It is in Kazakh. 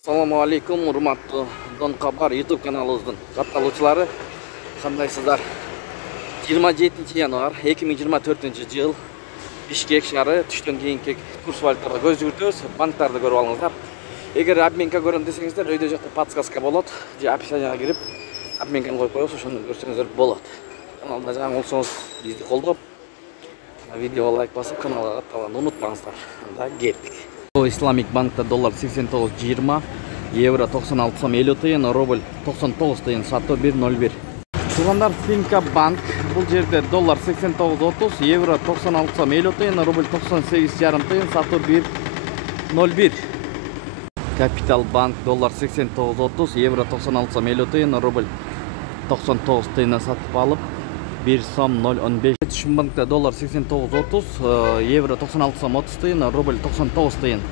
Assalamu alaikum, урматтуу Дон Кабар YouTube каналыбыздын катталуучулары. Кандайсыздар? 27 январ 2024 жыл Бишкек шаары түштөн кийинки курс валюталарга көз жүгүртөбүз. Банктарды көрүп алыңыздар. Эгер обменка көрөм десеңиздер, өйдө жакта подсказка болот. Же описанияга кирип, обменканы коюп коебуз, ошону көрсөңүздөр болот. Каналда жаңы болсоңуз бизди колдоп, видеого лайк басып, каналга катталганды унутпаңыздар. Анда кеттик. Исламик банкта доллар 89.20, евро 96.50 тыйын, рубль 99 тыйын, сатуу 1.01. Тугандар, Финка банк бул жерде доллар 89.30, евро 96.50 тыйын, рубль 98.5 тыйын, сатуу 1.01. Капитал банк доллар 89.30, евро 96.50 тыйын, рубль 99 тыйына сатып алып 1 сом 0.15. Түшүм банкта доллар 89.30, евро 96.30 тыйын, рубль 99 тыйын.